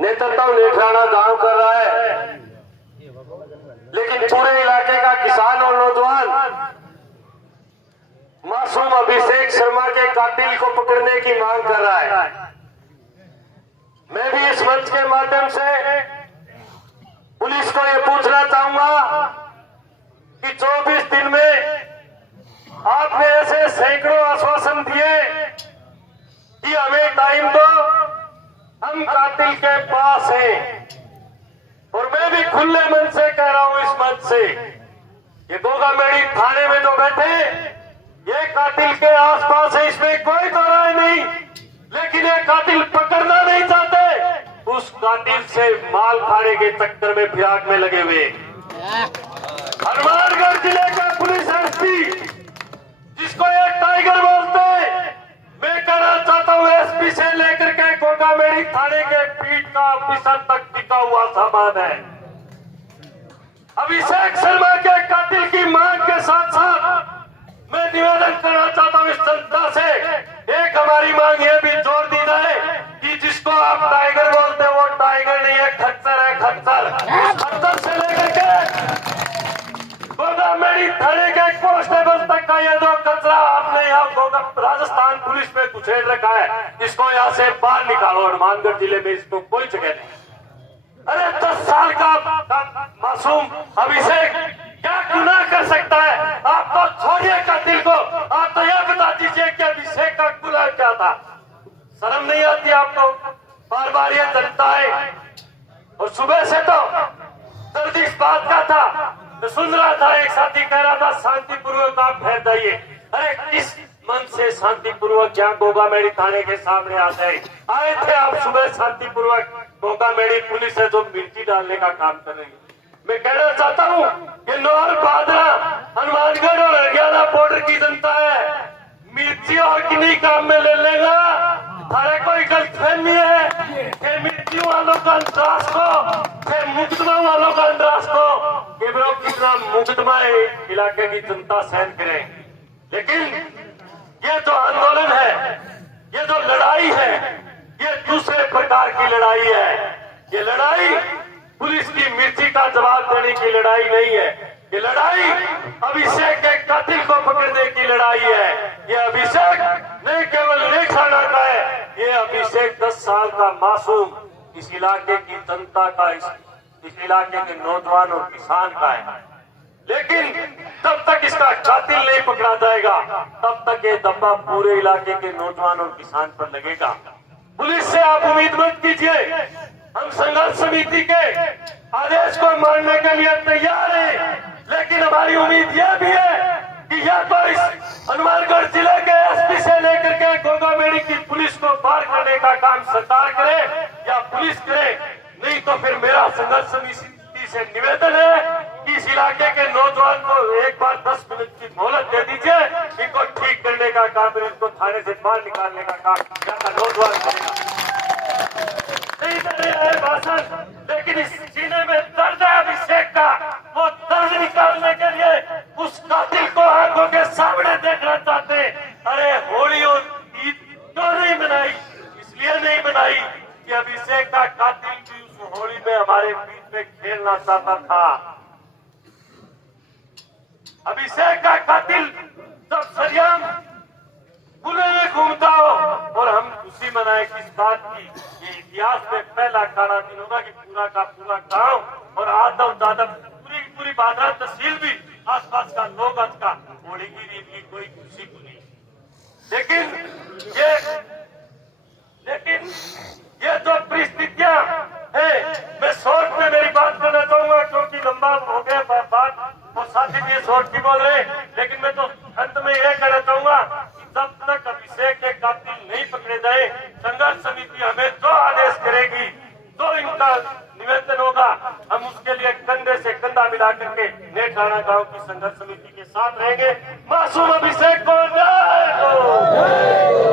नेतृत्व नेठराना गांव कर रहा है, लेकिन पूरे इलाके का किसान और नौजवान मासूम अभिषेक शर्मा के कातिल को पकड़ने की मांग कर रहा है। मैं भी इस मंच के माध्यम से पुलिस को ये पूछना चाहूंगा कि 24 दिन में आपने ऐसे सैकड़ों आश्वासन दिए कि हमें टाइम दो, हम कातिल के पास हैं। और मैं भी खुले मन से कह रहा हूं इस मंच से, ये गोगामेड़ी थाने में जो बैठे ये कातिल के आसपास है, इसमें कोई दो राय नहीं, लेकिन ये कातिल पकड़ना नहीं चाहते। उस कातिल से माल खाने के चक्कर में फिराक में लगे हुए हनुमानगढ़ जिले का पुलिस एसपी, जिसको ये टाइगर बोलते हैं, मैं कहना चाहता हूं एसपी से लेकर के गोगामेड़ी थाने के पीठ का ऑफिसर तक टिका हुआ सामान है। अभिषेक शर्मा के कातिल की मांग के साथ साथ मैं निवेदन करना चाहता हूं इस जनता से, एक हमारी मांग ये भी जोर दी जाए कि जिसको आप टाइगर बोलते हैं वो टाइगर नहीं है, खच्चर है, खच्चर। खच्चर से लेकर के गोगामेड़ी थाने के कांस्टेबल तक का ये जो कचरा आपने यहाँ राजस्थान पुलिस में कुचेल रखा है, इसको यहाँ से बाहर निकालो। हनुमानगढ़ जिले में इसको कोई जगह नहीं। अरे 10 साल का मासूम अभिषेक क्या गुनाह कर सकता है? आप तो छोड़िए कातिल को, आप तो यह बता दीजिए कि अभिषेक का गुनाह क्या था। शर्म नहीं आती आपको? बार बार ये जनता है, और सुबह से तो दर्द इस बात का था, तो सुन रहा था एक साथी कह रहा था शांतिपूर्वक आप फैल जाइए। अरे किस मन से शांतिपूर्वक यहाँ गोगामेड़ी थाने के सामने आ गए? आए थे आप सुबह शांतिपूर्वक, गोगामेड़ी पुलिस है जो मिर्ची डालने का काम कर रही है। मैं कहना चाहता हूँ कि नौर बादरा हनुमानगढ़ और हरियाणा बॉर्डर की जनता है, मिर्ची और किन्हीं काम में ले लेगा। हमारे कोई गलतफहमी है कि मिर्ची वालों का अंतरास को, फिर मुकदमा वालों का अंतरास को, कितना मुकदमा इलाके की जनता सहन करे। लेकिन ये जो आंदोलन है, ये जो लड़ाई है, ये दूसरे प्रकार की लड़ाई है। ये लड़ाई पुलिस की मिर्ची का जवाब देने की लड़ाई नहीं है, ये लड़ाई अभिषेक के कातिल को पकड़ने की लड़ाई है। ये अभिषेक नहीं केवल नेठराना का है, ये अभिषेक 10 साल का मासूम इस इलाके की जनता का, इस इलाके के नौजवान और किसान का है। लेकिन तब तक इसका कातिल नहीं पकड़ा जाएगा, तब तक ये दम्मा पूरे इलाके के नौजवान और किसान पर लगेगा। पुलिस से आप उम्मीद मत कीजिए, हम संघर्ष समिति के आदेश को मानने के लिए तैयार हैं, लेकिन हमारी उम्मीद यह भी है कि या तो इस हनुमानगढ़ जिले के एसपी से लेकर के गोगामेड़ी की पुलिस को बाहर करने का काम सरकार करे या पुलिस करे, नहीं तो फिर मेरा संघर्ष समिति से निवेदन है कि इस इलाके के नौजवान को एक बार 10 मिनट की मोहलत दे दीजिए, इनको ठीक करने का काम, इनको थाने से बाहर निकालने का काम यहाँ नौजवान करेगा। नहीं कर रहे हैं भाषण, लेकिन इस सीने में दर्द है अभिषेक का, वो दर्द निकालने के लिए उस कातिल को आंखों के सामने देखना चाहते हैं। अरे होली और ईद क्यों नहीं मनाई? इसलिए नहीं मनाई कि अभिषेक का कातिल भी उस होली में हमारे बीच में खेलना चाहता था। अभिषेक का कातिल जब सरियाम खुले में घूमता हो और हम खुशी मनाए किस बात की? ये इतिहास में पहला काला दिन होगा कि पूरा का पूरा गांव और आदम दादम पूरी बादरा तहसील भी आसपास का लोग आज का होली की ईद की कोई खुशी को नहीं। लेकिन ये जो परिस्थितियां है, मैं शॉर्ट में मेरी बात करना चाहूंगा क्योंकि लंबा हो गया बात और साथी भी शॉर्ट की बोल रहे, लेकिन मैं तो अंत में यह कहना चाहूंगा जब तक अभिषेक के कातिल नहीं पकड़े जाए, संघर्ष समिति हमें जो आदेश करेगी, जो इनका निवेदन होगा, हम उसके लिए कंधे से कंधा मिला करके नेठराना गांव की संघर्ष समिति के साथ रहेंगे। मासूम अभिषेक को जय हो।